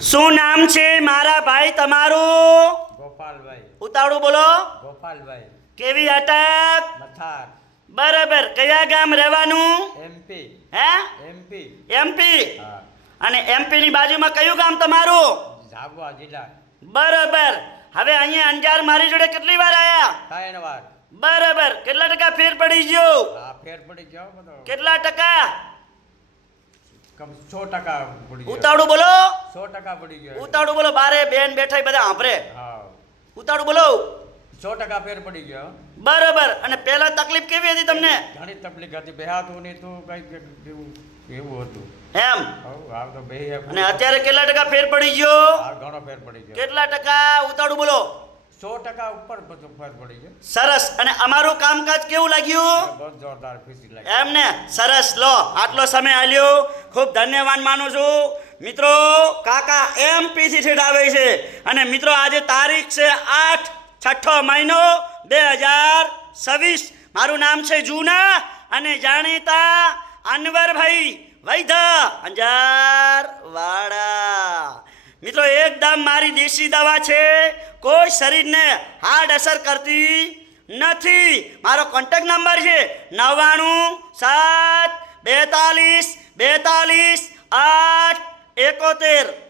શું નામ છે મારા ભાઈ તમારું? ગોપાલભાઈ. ઉતાવળું બોલો. ગોપાલભાઈ. કેવી અટક? મથાર. બરાબર. કયા ગામ રહેવાનું? એમપી. હે? એમપી. એમપી. હા. અને એમપી ની બાજુમાં કયું ગામ તમારું? ઝાબુઆ જિલ્લા. બરાબર. હવે અહીંયા અંજાર મારી જોડે કેટલી વાર આયા? ત્રણ વાર. બરાબર. કેટલા ટકા ફેર પડી ગયો? હા, ફેર પડી ગયો બધો. કેટલા ટકા? કમ 100% પડી ગયો. ઉતાવળું બોલો. 100% પડી ગયો. ઉતાવળું બોલો. બારે બેન બેઠા બધા સાંભળે. હા. ઉતાવળું બોલો. 100% ફેર પડી ગયો. બરાબર. અને પહેલા તકલીફ કેવી હતી તમને? ઘણી તકલીફ હતી. બેહાતું નહીં તો કઈ એવું હતું. એમ. હવ આ તો બે અને અત્યારે કેટલા ટકા ફેર પડી ગયો? આ ઘણો ફેર પડી ગયો. કેટલા ટકા? ઉતાવળું બોલો. 100% ઉપર બધો ફેર પડી ગયો. સરસ. અને અમારું કામકાજ કેવું લાગ્યું? બહુ જોરદાર ખુશી લાગી. એમ ને? સરસ. લો આટલો સમય આલ્યો, ખૂબ ધન્યવાદ માનું છું. મિત્રો, કાકા એમપી થી ઠેઠ આવે છે. અને મિત્રો, આજે તારીખ છે 8 છઠ્ઠો મહિનો 2026. મારું નામ છે જૂના અને જાણીતા અનવરભાઈ વૈધા અંજાર વાડા. મિત્રો, એકદમ મારી દેશી દવા છે, કોઈ શરીરને હાર્ડ અસર કરતી નથી. મારો કોન્ટેક્ટ નંબર છે 99 7 42 42 8 71.